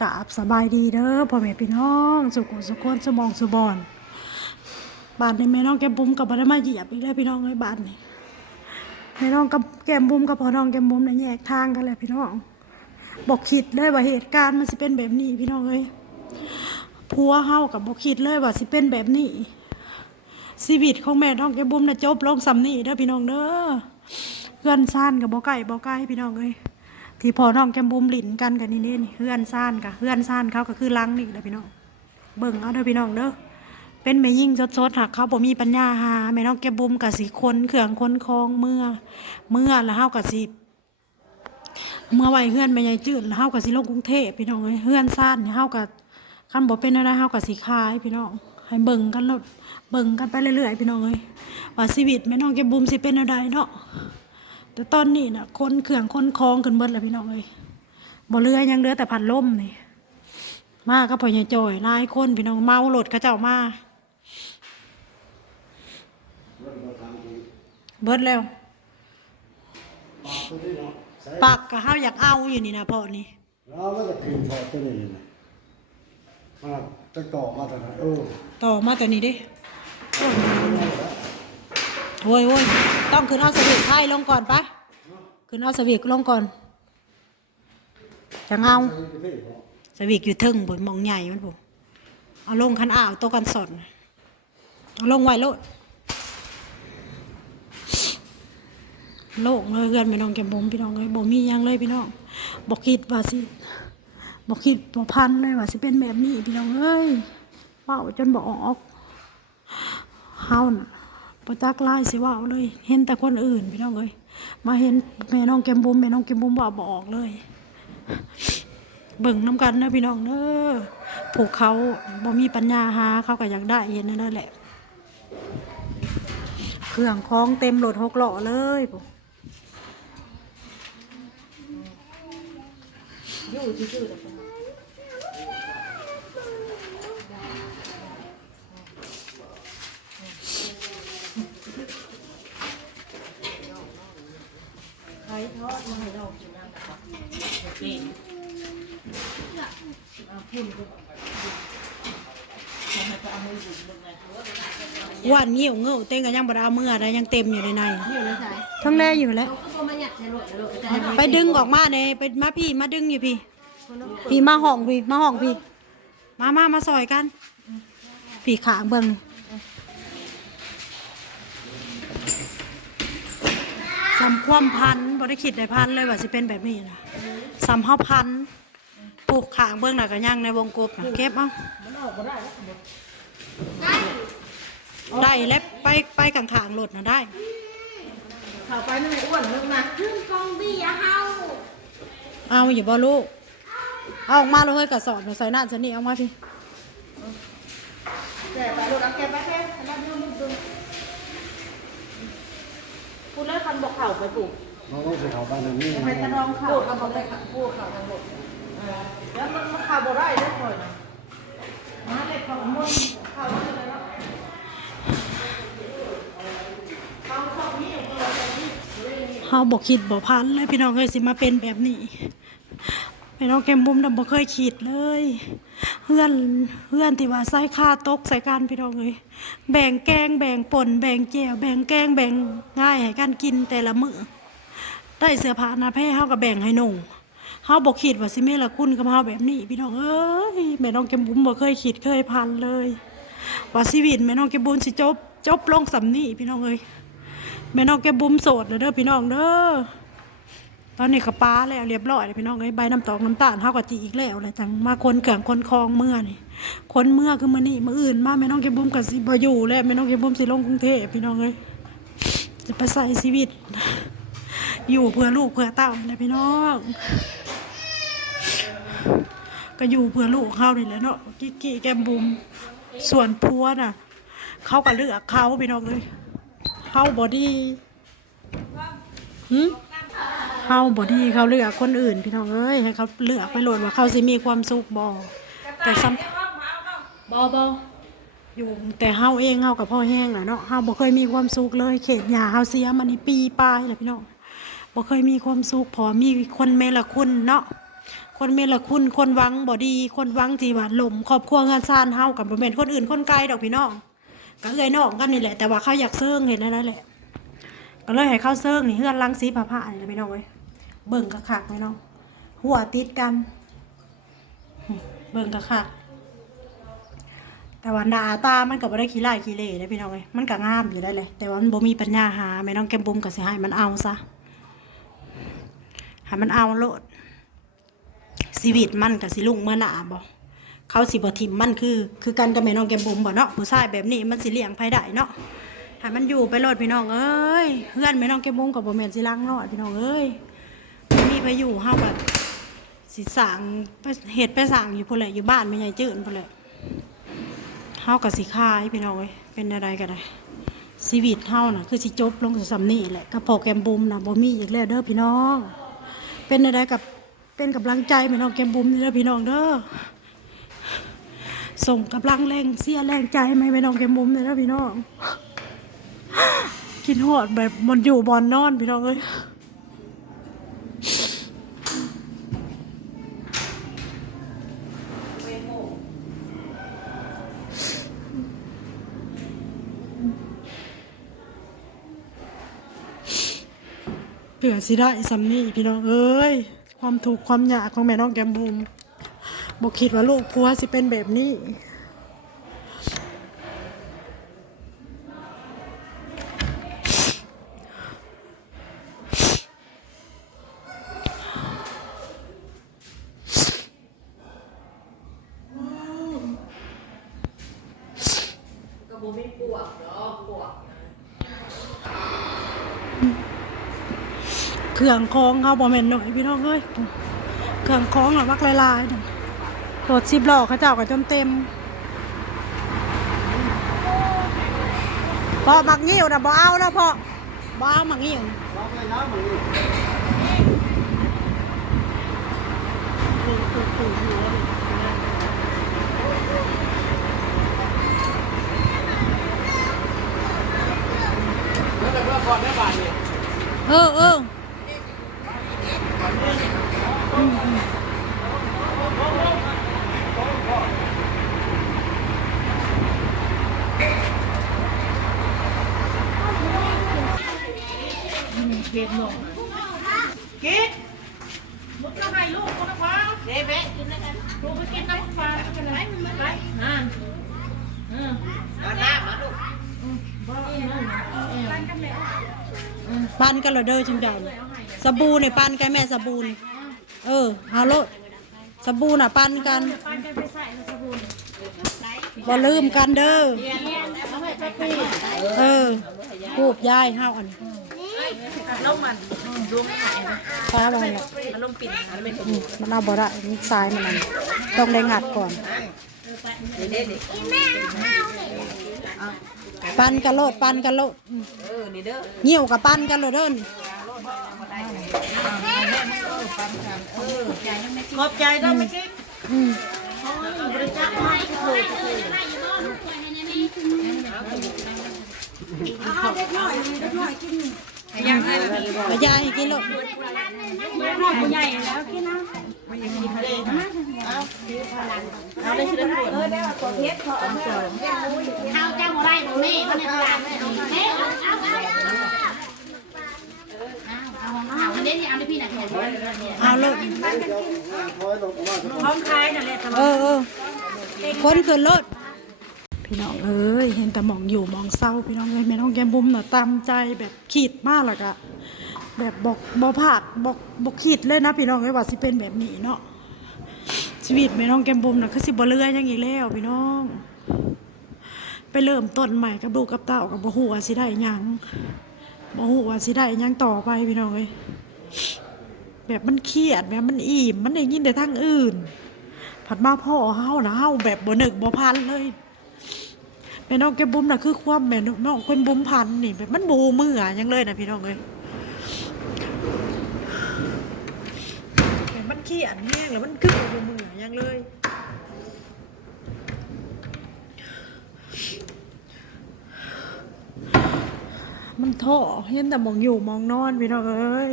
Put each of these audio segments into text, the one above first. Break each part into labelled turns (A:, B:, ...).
A: กราบสบายดีเด้อพ่อแม่พี่น้อง สุขุสุขนสมองสุบอนบาดนี้แม่น้องแก้มบุ้มกับบ่ได้มาเหยียบอีกแล้วพี่น้องเอ้ยบาดนี้แม่น้องกับแก้มบุ้มกับพ่อน้องแก้มบุ้มเนี่ยแยกทางกันเลยพี่น้อง บอกคิดเลยว่าเหตุการณ์มันสิเป็นแบบนี้พี่น้องเอ้ยผัวเฮากับบอกคิดเลยว่าสิเป็นแบบนี้ชีวิตของแม่น้องแก้มบุ้มน่ะจบลงสำนี้เด้อพี่น้องเด้อเพื่อนซ่านกับบ่ไก่บ่ไก่พี่น้องเอ้ย ที่พอน้องแก้มบุ้มหลินกันกันนี่นี่เฮือนซ่านกะเฮือนซ่านเขาก็คือลังนี่แหละพี่น้องเบิ่งเอาเด้อพี่น้องเด้อเป็นแม่ยิ่งสดๆหักเขาบ่มีปัญญาหาแม่น้องแก้มบุ้มกะสิคนเครื่องคนคลองเมื่อเมื่อแล้วเฮากะสิเมื่อไหวเฮือนแม่ใหญ่จืดแล้วเฮากะสิลงกรุงเทพพี่น้องเอ้เฮือนซ่านเฮากะคันบ่เป็นอะไรเฮากะสิขายพี่น้องให้เบิ่งกันล้วเบิ่งกันไปเรื่อยๆพี่น้องเอ้ยว่าชีวิตแม่น้องแก้มบุ้มสิเป็นอะไรเนาะ แต่ตอนนี้น่ะคนเขื่องคนคลองขึ้นเบิดแล้วพี่น้องเอ้ยบ่เรือยังเหลือแต่พัดลมนี่มาก็พ่อใหญ่จอยหลายคนพี่น้องเมารถเขาเจ้ามาเบิดแล้ว
B: ตัวนี้เนาะใส่
A: ปักก็เฮาอยากเอาอยู่นี่นะพ่อนี่
B: เราก็จะกินพอตัวนี้นะมาจะต่อมาแต่ไหนโอ้
A: ต่อมาแต่นี้เดิ โอ้ยโอ้ยต้องขึ้นเอาสวิกไทยลงก่อนปะขึ้นเอาสวิกลงก่อนจะเอา
B: ใส่กระเทียมเนาะ
A: สวิกอยู่ทึ่งบนมองใหญ่มันผมเอาลงคันอ่าวโตะกันสอนเอาลงไว้โลดโลกเลยเพื่อนพี่น้องแกมบุมพี่น้องเลยบ่มียังเลยพี่น้องบอกคิดว่าสิบอกคิดบ่พันเลยว่าสิเป็นแบบนี้พี่น้องเอ้ยเว้าจนบอกออกเฮาน่ะ ประจักไล่สิว่าเลย เห็นแต่คนอื่นพี่น้องเอ้ยมาเห็นแม่น้องแกมบุมแม่น้องแกมบุมว่าบอกเลย เบิ่งน้ำกันนะพี่น้องเด้อผูกเขาบ่มีปัญญาหาเขาก็อยากได้เห็นนั่นแหละ เครื่องคล้องเต็มรถหกหล้อเลยปุ๊อยู่ซื่อๆแต่เพิ่นใครทอดมาให้เรากินน้ำเป็น วันเหี่ยวเงาเต้งก็ยังบ่ได้เอามือได้ยังเต็มอยู่ในใน
C: อยู่ในสาย
A: ทั้งแน่อยู่แล้ว
C: ก็พอมาหยัดใส่รถแล้วรถก็จะให้
A: ไปดึงออกมาเน่ไปมาพี่มาดึงอยู่พี่ พี่มาห้องพี่มาห้องพี่ มามามาซอยกัน พี่ขางเบิ่งนี่สำความพันบ่ได้คิดได้พันเลยว่าสิเป็นแบบนี้นะสำเฮาพัน ปลูกขางเบิ่งน่ะก็ยังในวงกบน่ะเก็บเอาได้แล้วไปไปกลางขางๆรถน่ะได้
C: เข้าไปนั่นไอ้อ้วนนึงนะ
D: ถึงกองเบียร์เฮา
A: เอาอยู่บ่ลูกเอาออกมาเลยเฮ้ยกระสอบหนูใส่หน้าฉันนี่เอามาพี่
C: แกไปรถเอาแกไปแค่แล้วดูมึงดูพูดแล้วคันบอกเข่าไปปลูก
B: เราต้องไปเขาบ้านอย่างนี้
C: ไปตะรองเข่าเอาบอกไปพูดเข่าทางหมด แล้วมันมันเข่าบ่ได้ได้ค่อยนะมาเลยข่ามุ่นข่าอะไรเข่าเข่านี่เข่าอะไรนี่
A: เฮาบ่คิดบ่พันเลยพี่น้องเอ้ยสิมาเป็นแบบนี้พี่น้องแกมบุ้มดำบ่เคยคิดเลยเพื่อนเพื่อนที่ว่าใส่ค่าตกใส่กันพี่น้องเอ้ยแบ่งแกงแบ่งป่นแบ่งแจวแบ่งแกงแบ่งง่ายให้กันกินแต่ละมื้อได้เสื้อผ้าหน้าแพร่เฮาก็แบ่งให้หนุ่ง เฮาบ่คิดว่าสิมีละคุณกับเฮาแบบนี้พี่น้องเอ้ยแม่น้องแกมบุ้มบ่เคยคิดเคยพันเลย ว่าชีวิตแม่น้องแกมบุ้มสิจบ จบลงสำนี้พี่น้องเอ้ยแม่น้องแกบุ้มโสดแล้วเด้อพี่น้องเด้อตอนนี้ก็ป้าแล้วเรียบร้อยแล้วพี่น้องเอ้ยใบน้ำตอกน้ำตาลเฮากะจีอีกแล้วแหละจังมาคนเกลื่องคนคลองเมื่อนี่คนเมื่อคือมื้อนี้มื้ออื่นมาแม่น้องแกบุ้มก็สิบ่อยู่แล้วแม่น้องแกบุ้มสิลงกรุงเทพพี่น้องเอ้ยจะไปใส่ชีวิต อยู่เพื่อลูกเพื่อเต้าเลยพี่น้อง ก็อยู่เพื่อลูกเขานี่แหละเนาะกิ๊กกี้แกมบุมส่วนพัวน่ะ เขาก็เลือกเขาพี่น้องเอ้ยเฮาบอดี้หืมเฮาบอดี้เขาเลือกคนอื่นพี่น้องเอ้ยให้เขาเลือกไปโหลดว่าเขาสิมีความสุขบอแต่ซ้ำบอบออยู่แต่เฮาเองเฮากับพ่อแห้งน่ะเนาะเฮาบ่เคยมีความสุขเลยเขตหญ้าเฮาเสียมานี่ปีปลายแล้วพี่น้องบ่เคยมีความสุขพอมีคนเมละคุณเนาะ คนเมละคุณคนวังบ่ดี คนวังที่ว่าหล่มครอบครัวเฮือนซ่านเฮากับบ่แม่นคนอื่นคนไกลดอกพี่น้องก็เอื้อยน้องกันนี่แหละแต่ว่าเขาอยากเซิงเห็นแล้วนั่นแหละก็เลยให้เข้าเซิงนี่เฮือนลังสีผ้าผ้านี่แหละพี่น้องเอ้ยเบิ่งกะคักพี่น้อง หัวติดกัน เบิ่งกะคักแต่ว่าหน้าตา มันก็บ่ได้ขี้ลายขี้เหร่นะพี่น้องเอ้ยมันก็งามอยู่ได้เลย แต่ว่ามันบ่มีปัญญาหาแม่น้องแก้มบุ๋มก็สิให้มันเอาซะให้มันเอาโลด ชีวิตมันกับสิลุงเมื่อหนาบ่เขาสิบ่ทิมมันคือ คือกันกับแม่น้องแกมบุ๋มบ่เนาะผู้ชายแบบนี้มันสิเลี้ยงไผได้เนาะให้มันอยู่ไปโลดพี่น้องเอ้ยเพื่อนแม่น้องแกมบุ๋มก็บ่แม่นสิล้างรอดพี่น้องเอ้ยมีไปอยู่เฮาแบบสิสางไปเฮ็ดไปสร้างอยู่พุ่นแหละอยู่บ้านแม่ใหญ่จื้นพุ่นแหละเฮาก็สิคายพี่น้องเอ้ยเป็นอะไรก็ได้ชีวิตเฮาน่ะคือสิจบลงสำนี้แหละกับพอแกมบุ๋มน่ะบ่มีอีกแล้วเด้อพี่น้อง เป็นอะไรกับ เป็นกำลังใจแม่น้องแก้มบุ๋มเด้อพี่น้องเด้อส่งกำลังแรงเสียแรงใจไหมแม่น้องแก้มบุ๋มเด้อพี่น้องกินหอดแบบมันอยู่บอนนอนพี่น้องเอ้ยเผื่อสิได้สำนี่พี่น้องเอ้ย ความถูกข์ความยากของแม่น้องแกมบุมบอกคิดว่าลูกพัวสิเป็นแบบนี้ เครื่องคล้องเขาบ่แมนหน่อยพี่น้องเอ้ยเครื่องคล้องหรอมักลายๆรถสิบล้อเขาเจ้าก็จนเต็มพอมักงิ้วนะบ่เอานะพอบ่เอามักงิ้ว
B: ล็อยนะมึง
A: เออเออ嗯
C: เก็บหนงกินมุด ก็ให้ลูกก็นะพ่อเด้แบะกินแล้วกันลูกไปกินน้ำปลาแล้วกันไหนไปอ่าอืมเอาน้ำมาลูกบ่อีนั่นปันกันแล้ว
A: ปันกันเหรอเด้อชิมเจ้านี่สบู่นี่ปันกันแม่สบู่นี่เออเอาโลดสบู่น่ะปันกัน
C: ปันกันไปใส่สบู่
A: บ่ลืมกันเด้อ
C: เอ
A: ออพูบยายเฮาอันนี้
C: ลงมันดูไม่หายนะ
A: ฟ้าบอล
C: มันลงปิ่นมันไม่ถูก
A: อืมมันเอาบ่ได้มันทรายมันนั่นต้องได้งัดก่อน
C: เด็ด
A: ปันกันโลดปันกันโลดอืม
C: เออนี่เด้อ
A: เหี่ยวกับปันกันโลดเด้อนี่
C: ขอบใจด้วยไม่กิ๊ก
A: อืม
C: บริจาคให้ถูก
A: เอายายให้กินโลด
C: เอาได้ชื่อได้เออได้
D: เขาเจ้าบ่ได้ของแม่เขาในตลาดแม่เอาแม่เอาเอาเอาเอาเอาอันนี้เอาได้พี่น่ะพี่น่ะ
A: เอาลด
B: คอยลงมา
C: พร้อมคายนั่นแหละ
A: เออเออคนขึ้นรถ พี่น้องเอ้ยเห็นแต่มองอยู่มองเศร้าพี่น้องเอ้ยแม่น้องแกมบุ้มน่ะตามใจแบบขีดมากเลยอะแบบบอกบอผากบอกบอกขีดเลยนะพี่น้องเอ้ยว่าสิเป็นแบบนี้เนาะชีวิตแม่น้องแกมบุ้มน่ะคือสิบ่เลื่อยยังอีกแล้วพี่น้อง ไปเริ่มต้นใหม่กับลูกกับเต้ากับบ่ฮู้ว่าสิได้ยังบ่ฮู้ว่าสิได้ยังต่อไปพี่น้องเอ้ยแบบมันเครียดแบบมันอิ่มมันได้ยินแต่ทางอื่น ผัดมาพ่อเฮานะเฮาแบบบ่หนึกบ่พันเลย ม่น้องแกบุ้มน่ะคือความแม่น้องเป็นบุ้มพันนี่แบบมันบูมืออยังเลยนะพี่น้องเอ้ยแบบมันขี้อันแห้งแล้วมันกึ่งบูมืออะยังเลยมันท้อเห็นแต่มองอยู่มองนอนพี่น้องเอ้ย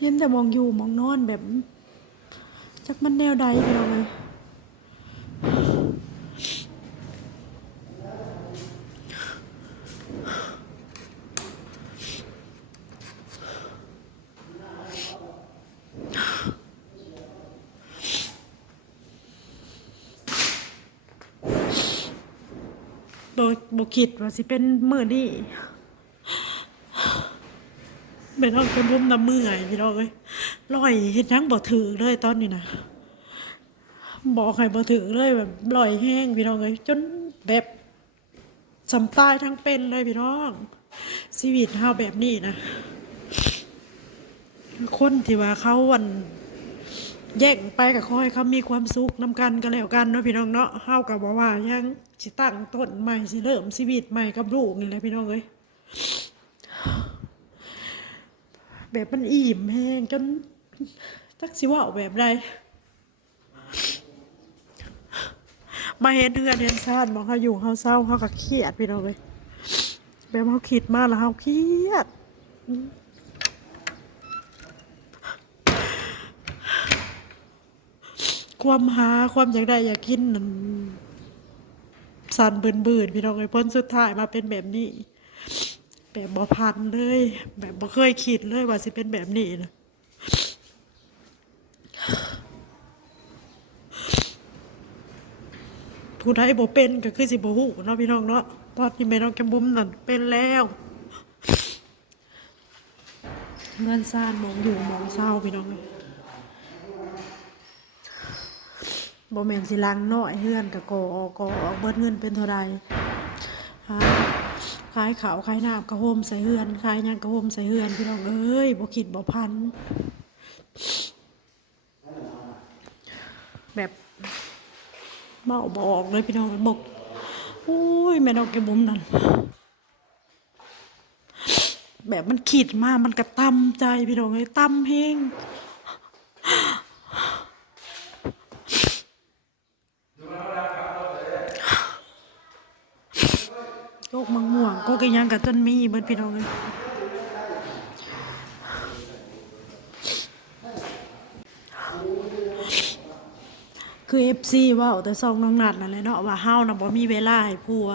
A: เห็นแต่มองอยู่มองนอนแบบจักมันแนวใดไปเราเลย บอบคิดว่าสิเป็นมือนี่เป็นห้องเป็นบุ้มน้ำมือไงพี่น้องเอ้ยลอยเห็นยังบ่ถือเลยตอนนี้นะบอกให้บ่ถือเลยแบบลอยแห้งพี่น้องเลยจนแบบสำตายทั้งเป็นเลยพี่น้องชีวิตเฮาแบบนี้นะคนที่ว่าเขาวัน แย่งไปกับคอยเขามีความสุขนำกันก็แล้วกันเนาะพี่น้องเนาะเฮากับบอกว่ายังสิตั้งต้นใหม่สิเริ่มชีวิตใหม่กับลูกนี่แหละพี่น้องเอ้ยแบบมันอิ่มแห้งจนจักสิว่าแบบใดมาเห็นเดือนเห็นชาติมองเขาอยู่เขาเศร้าเขาก็เครียดพี่น้องเลยแบบเขาคิดมากแล้วเขาเครียดอืม ความหาความอยากได้อยากกินนั่นสันเบิ่นบืนๆพี่น้องเลยพ้นสุดท้ายมาเป็นแบบนี้ แบบบ่พันเลย แบบบ่เคยคิดเลยว่าสิเป็นแบบนี้นะผู้ใดบ่เป็นก็คือสิบ่ฮู้เนาะพี่น้องเนาะตอนนี้แม่น้องแกมบุ้มนั่นเป็นแล้วเงินซ่านมองอยู่มองเศร้าพี่น้องเอ้ย บ่แม่นสิลังน้อยเฮือนก็ก่อออกก่อออกเบิดเงินเป็นเท่าใดหาขายขาวขายน้ำกระโฮมใส่เฮือนขายยังกระโฮมใส่เฮือนพี่น้องเอ้ยบ่คิดบ่พัน แบบเมาบอกเลยพี่น้องบอกโอ้ยแม่น้องแกบุ้มนั่นแบบมันขีดมากมันกระตำใจพี่น้องเลยตำเฮงโรคมังม่วงก็ยังกับจนมีเบิดพี่น้องเลยคือเอฟซีว่าแต่ซองน้องนัดนั่นแหละเนาะว่าเฮานะบ่มีเวลาให้ผัว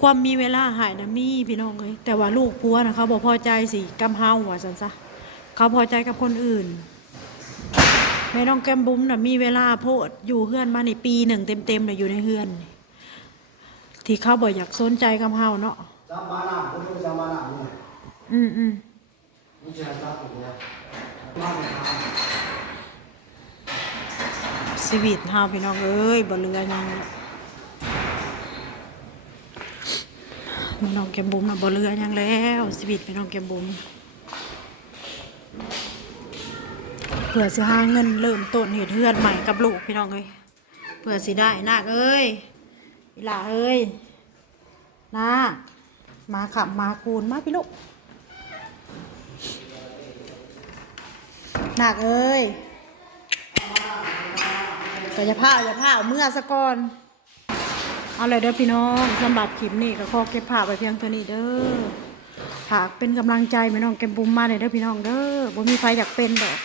A: ความมีเวลาให้นะมีพี่น้องเอ้ยแต่ว่าลูกผัวนะเขาบ่พอใจสิกำเฮาว่าซั่นซะเขาพอใจกับคนอื่นแม่น้องแก้มบุ้มน่ะมีเวลาโพดอยู่เฮือนมาในปีหนึ่งเต็มๆน่ะอยู่ในเฮือน ที่เขาบ่อยากสนใจกับเฮาเนาะ
B: จำมาหน้าคนที่จำมาหน้าเนี่ย
A: อืมอืม
B: นี่จะจับผมเลยมาไปทำ
A: ชีวิตเฮาพี่น้องเอ้ยบ่เหลือหยังแล้วแม่น้องแก้มบุ้มน่ะบ่เหลือหยังแล้วชีวิตแม่น้องแก้มบุ้มเพื่อสิหาเงินเริ่มต้นเหตุเฮือนใหม่กับลูกพี่น้องเอ้ยเพื่อสิได้นาคเอ้ย อีหล่าเอ้ยนามาขับมาคูณมาพี่ลูกหนาคเอ้ยก็อย่าพาอย่าพาเอาเมื่อสะก่อน เอาเลยเด้อพี่น้องสำหรับคลิปนี้ก็ขอเก็บภาไว้เพียงเท่านี้เด้อหากเป็นกำลังใจแม่น้องแกมบุมมาเลยเด้อพี่น้องเด้อบ่มีใครอยากเป็นดอก